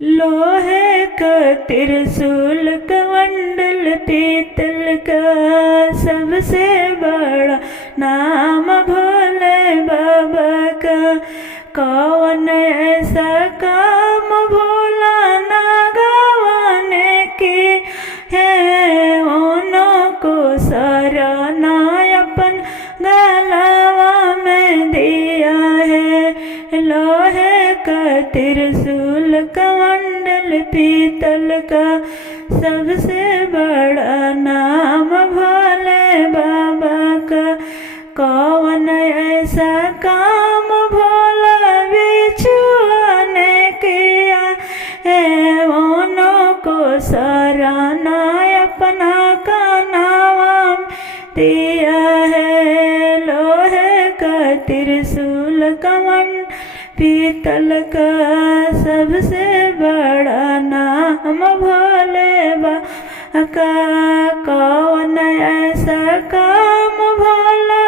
लोहे का त्रिशूल कमंडल पीतल का सबसे बड़ा नाम भोले बाबा का। कौन ऐसा काम भोला ना गवाने की है, उन्हों को सारा ना अपन गलावा में दिया है। लोहे का त्रिशूल कमंडल पीतल का सबसे बड़ा नाम भोले बाबा का। कौन ऐसा काम भोला बिछुआ ने किया है, उन्हों को सारा ना अपना का नाम दिया है। लोहे का त्रिशूल कमंडल पीतल का सबसे बड़ा नाम भोले बाबा का। कौन ऐसा काम भोला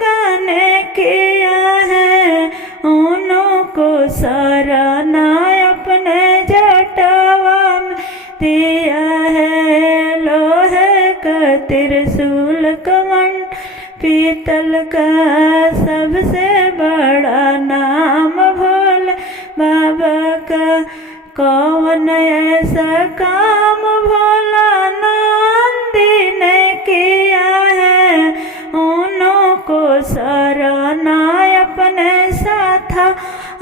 गाने किया है, उन्हों को सारा ना अपने जटावा में दिया है। लोहे का त्रिशूल कमंडल पीतल का सबसे बड़ा नाम भोले बाबा का। कौन ऐसा काम भोला नंदी ने किया है, उन्हों को सारा ना अपने साथ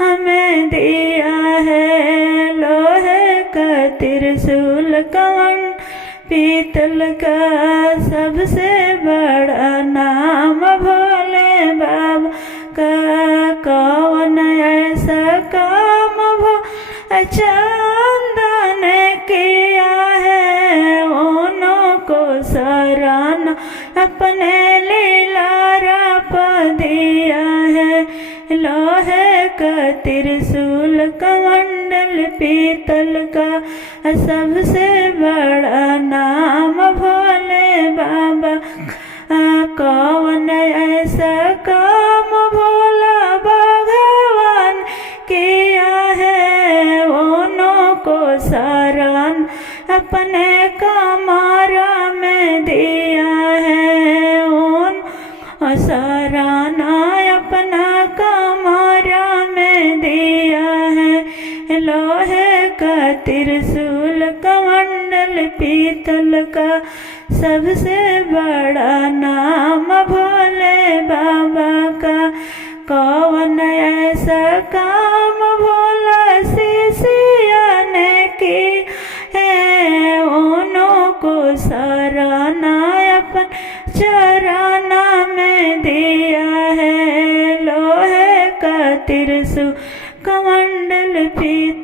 हमें दिया है। लोहे का त्रिशूल कमंडल पीतल का सबसे बड़ा नाम भोले बाबा का। कौन ऐसा काम भोला चंदा ने किया है, उन्हों को सारा ना अपने लीलारा पर दिया है। लोहे का त्रिशूल कमंडल पीतल का सबसे बड़ा नाम भोले बाबा का। कौन ऐसा काम भोला भगवान किया है, उन्हों को सारा अपने कमारा में दिया है। उन सारा ना अपना कमारा में दिया है। लोहे का त्रिशूल कमंडल पीतल का सबसे बड़ा नाम भोले बाबा का। कौन ऐसा काम भोला शिष्या ने की है, उन्हों को सारा ना अपन चराना में दिया है। लोहे का त्रिशूल कमंडल पीतल